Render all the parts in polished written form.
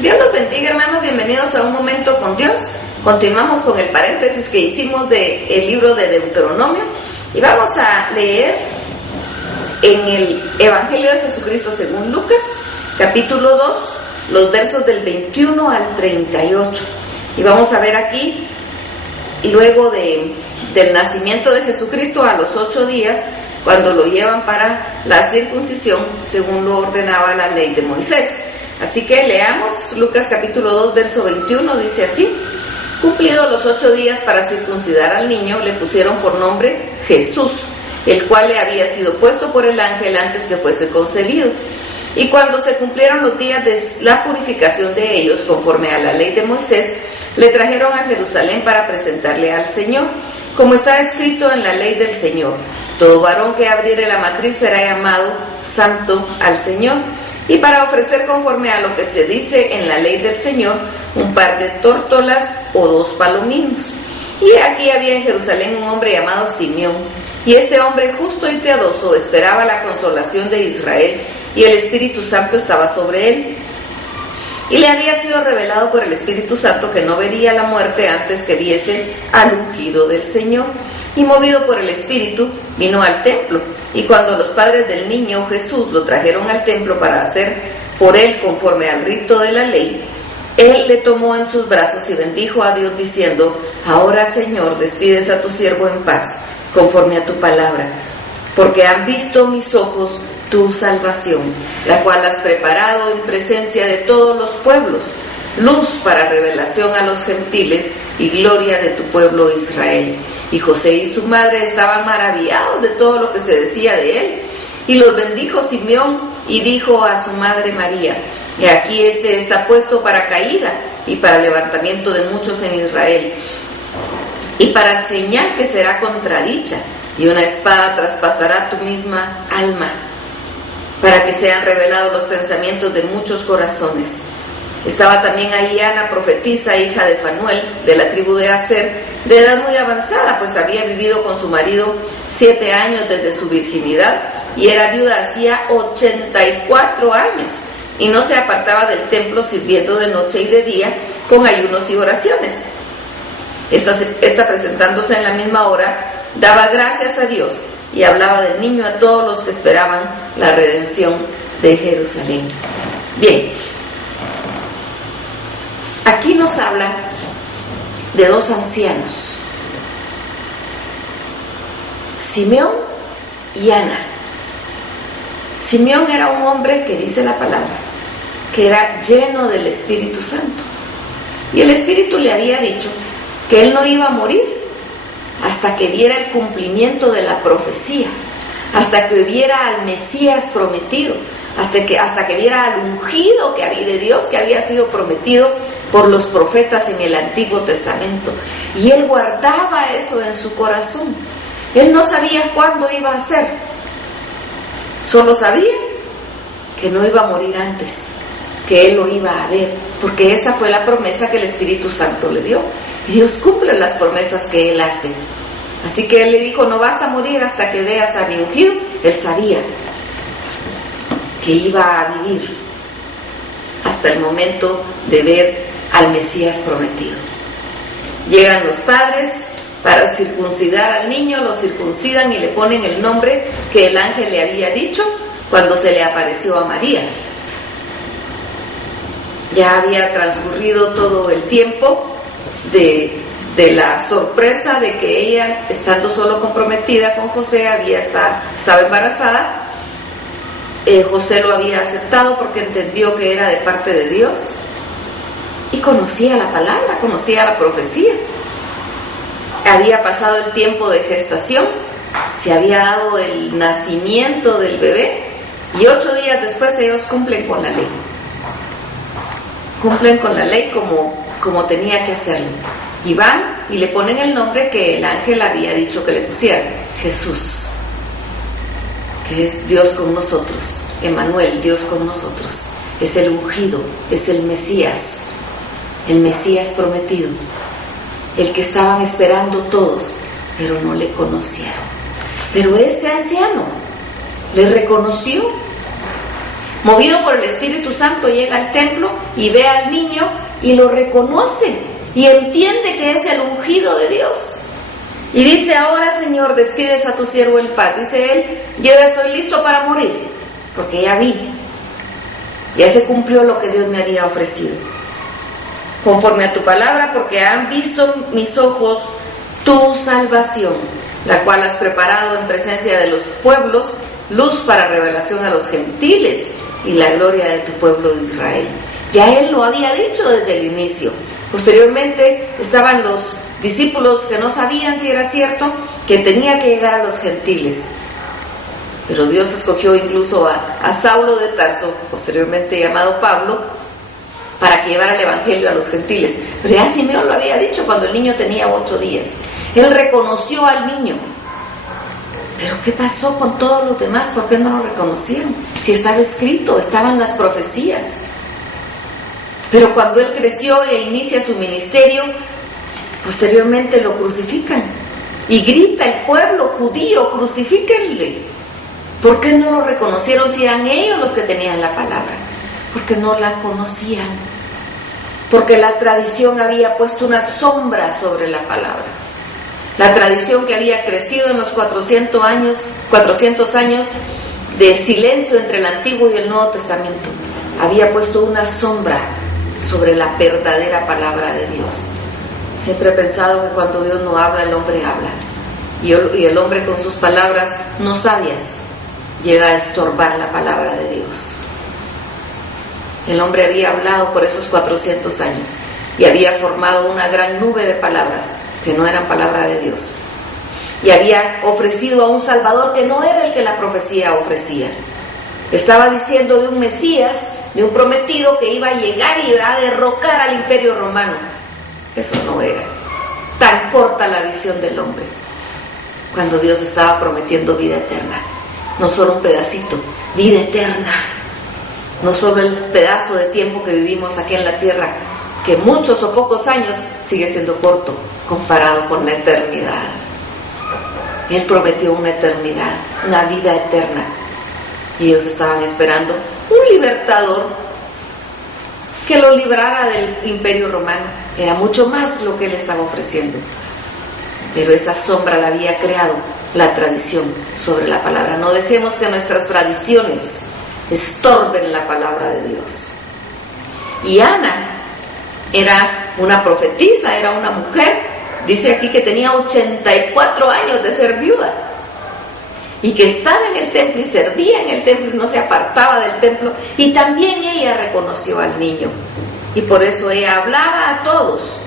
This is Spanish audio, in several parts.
Dios los bendiga, hermanos, bienvenidos a Un Momento con Dios. Continuamos con el paréntesis que hicimos del libro de Deuteronomio y vamos a leer en el Evangelio de Jesucristo según Lucas, capítulo 2, los versos del 21 al 38. Y vamos a ver aquí, luego del nacimiento de Jesucristo a los 8 días, cuando lo llevan para la circuncisión, según lo ordenaba la ley de Moisés. Así que leamos Lucas capítulo 2, verso 21, dice así: cumplidos los 8 días para circuncidar al niño, le pusieron por nombre Jesús, el cual le había sido puesto por el ángel antes que fuese concebido. Y cuando se cumplieron los días de la purificación de ellos, conforme a la ley de Moisés, le trajeron a Jerusalén para presentarle al Señor, como está escrito en la ley del Señor: todo varón que abriere la matriz será llamado santo al Señor. Y para ofrecer conforme a lo que se dice en la ley del Señor, un par de tórtolas o 2 palominos. Y aquí había en Jerusalén un hombre llamado Simeón, y este hombre justo y piadoso esperaba la consolación de Israel, y el Espíritu Santo estaba sobre él. Y le había sido revelado por el Espíritu Santo que no vería la muerte antes que viese al ungido del Señor. Y movido por el Espíritu, vino al templo. Y cuando los padres del niño Jesús lo trajeron al templo para hacer por él conforme al rito de la ley, él le tomó en sus brazos y bendijo a Dios diciendo: ahora, Señor, despides a tu siervo en paz, conforme a tu palabra, porque han visto mis ojos tu salvación, la cual has preparado en presencia de todos los pueblos, luz para revelación a los gentiles y gloria de tu pueblo Israel. Y José y su madre estaban maravillados de todo lo que se decía de él. Y los bendijo Simeón y dijo a su madre María: y aquí este está puesto para caída y para levantamiento de muchos en Israel, y para señal que será contradicha, y una espada traspasará tu misma alma, para que sean revelados los pensamientos de muchos corazones. Estaba también ahí Ana, profetisa, hija de Fanuel, de la tribu de Aser, de edad muy avanzada, pues había vivido con su marido 7 años desde su virginidad, y era viuda hacía 84 años, y no se apartaba del templo, sirviendo de noche y de día con ayunos y oraciones. Esta presentándose en la misma hora, daba gracias a Dios y hablaba del niño a todos los que esperaban la redención de Jerusalén. Bien, aquí nos habla de 2 ancianos, Simeón y Ana. Simeón era un hombre que dice la palabra que era lleno del Espíritu Santo, y el Espíritu le había dicho que él no iba a morir hasta que viera el cumplimiento de la profecía, hasta que viera al Mesías prometido, hasta que viera al ungido que había de Dios, que había sido prometido por los profetas en el Antiguo Testamento. Y él guardaba eso en su corazón. Él no sabía cuándo iba a ser, solo sabía que no iba a morir antes, que él lo iba a ver, porque esa fue la promesa que el Espíritu Santo le dio. Y Dios cumple las promesas que él hace. Así que él le dijo: no vas a morir hasta que veas a mi ungido. Él sabía que iba a vivir hasta el momento de ver al Mesías prometido. Llegan los padres para circuncidar al niño, lo circuncidan y le ponen el nombre que el ángel le había dicho cuando se le apareció a María. Ya había transcurrido todo el tiempo de la sorpresa de que ella, estando solo comprometida con José, estaba embarazada. José lo había aceptado porque entendió que era de parte de Dios y conocía la palabra, conocía la profecía. Había pasado el tiempo de gestación, se había dado el nacimiento del bebé, y 8 días después ellos cumplen con la ley. Cumplen con la ley como tenía que hacerlo. Y van y le ponen el nombre que el ángel había dicho que le pusieran: Jesús, que es Dios con nosotros, Emmanuel, Dios con nosotros. Es el ungido, es el Mesías prometido, el que estaban esperando todos, pero no le conocieron. Pero este anciano le reconoció, Movido por el Espíritu Santo, llega al templo y ve al niño y lo reconoce y entiende que es el ungido de Dios. Y dice: ahora, Señor, despides a tu siervo en paz. Dice él: yo ya estoy listo para morir, porque ya se cumplió lo que Dios me había ofrecido. Conforme a tu palabra, porque han visto mis ojos tu salvación, la cual has preparado en presencia de los pueblos, luz para revelación a los gentiles y la gloria de tu pueblo de Israel. Ya él lo había dicho desde el inicio. Posteriormente estaban los discípulos que no sabían si era cierto que tenía que llegar a los gentiles. Pero Dios escogió incluso a Saulo de Tarso, posteriormente llamado Pablo, para que llevara el evangelio a los gentiles. Pero ya Simeón lo había dicho cuando el niño tenía 8 días. Él reconoció al niño. Pero ¿qué pasó con todos los demás? ¿Por qué no lo reconocieron? Si estaba escrito, estaban las profecías. Pero cuando él creció e inicia su ministerio, posteriormente lo crucifican. Y grita el pueblo judío: crucifíquenle. ¿Por qué no lo reconocieron si eran ellos los que tenían la palabra? Porque no la conocían. Porque la tradición había puesto una sombra sobre la palabra. La tradición que había crecido en los 400 años de silencio entre el Antiguo y el Nuevo Testamento, había puesto una sombra sobre la verdadera palabra de Dios. Siempre he pensado que cuando Dios no habla, el hombre habla. Y el hombre con sus palabras no sabias llega a estorbar la palabra de Dios. El hombre había hablado por esos 400 años y había formado una gran nube de palabras que no eran palabra de Dios. Y había ofrecido a un Salvador que no era el que la profecía ofrecía. Estaba diciendo de un Mesías, de un prometido que iba a llegar y iba a derrocar al Imperio Romano. Eso no era. Tan corta la visión del hombre, cuando Dios estaba prometiendo vida eterna. No solo un pedacito, vida eterna. No solo el pedazo de tiempo que vivimos aquí en la tierra, que muchos o pocos años sigue siendo corto comparado con la eternidad. Él prometió una eternidad, una vida eterna. Y ellos estaban esperando un libertador que lo librara del Imperio Romano. Era mucho más lo que él estaba ofreciendo. Pero esa sombra la había creado la tradición sobre la palabra. No dejemos que nuestras tradiciones estorben la palabra de Dios. Y Ana era una profetisa, era una mujer, dice aquí que tenía 84 años de ser viuda, y que estaba en el templo y servía en el templo y no se apartaba del templo, y también ella reconoció al niño, y por eso ella hablaba a todos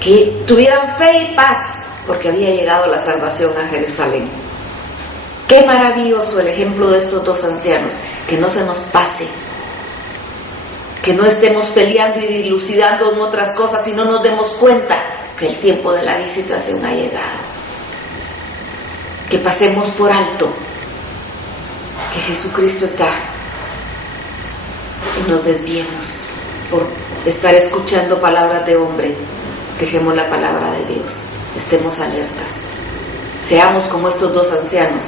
que tuvieran fe y paz, porque había llegado la salvación a Jerusalén. Qué maravilloso el ejemplo de estos dos ancianos. Que no se nos pase, que no estemos peleando y dilucidando en otras cosas y no nos demos cuenta que el tiempo de la visitación ha llegado. Que pasemos por alto que Jesucristo está y nos desviemos por estar escuchando palabras de hombre. Dejemos la palabra de Dios, estemos alertas, seamos como estos dos ancianos,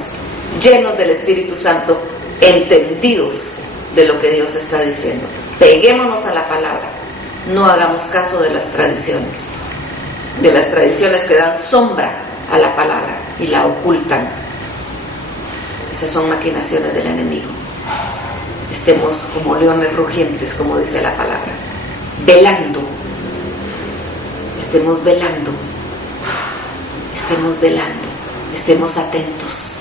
llenos del Espíritu Santo, entendidos de lo que Dios está diciendo. Peguémonos a la palabra, no hagamos caso de las tradiciones que dan sombra a la palabra y la ocultan. Esas son maquinaciones del enemigo. Estemos como leones rugientes, como dice la palabra, velando. Estemos velando, estemos atentos,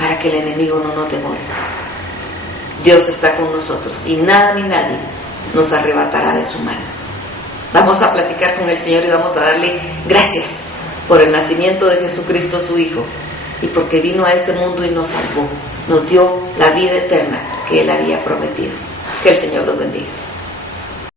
para que el enemigo no nos devore. Dios está con nosotros y nada ni nadie nos arrebatará de su mano. Vamos a platicar con el Señor y vamos a darle gracias por el nacimiento de Jesucristo, su Hijo, y porque vino a este mundo y nos salvó, nos dio la vida eterna que Él había prometido. Que el Señor los bendiga.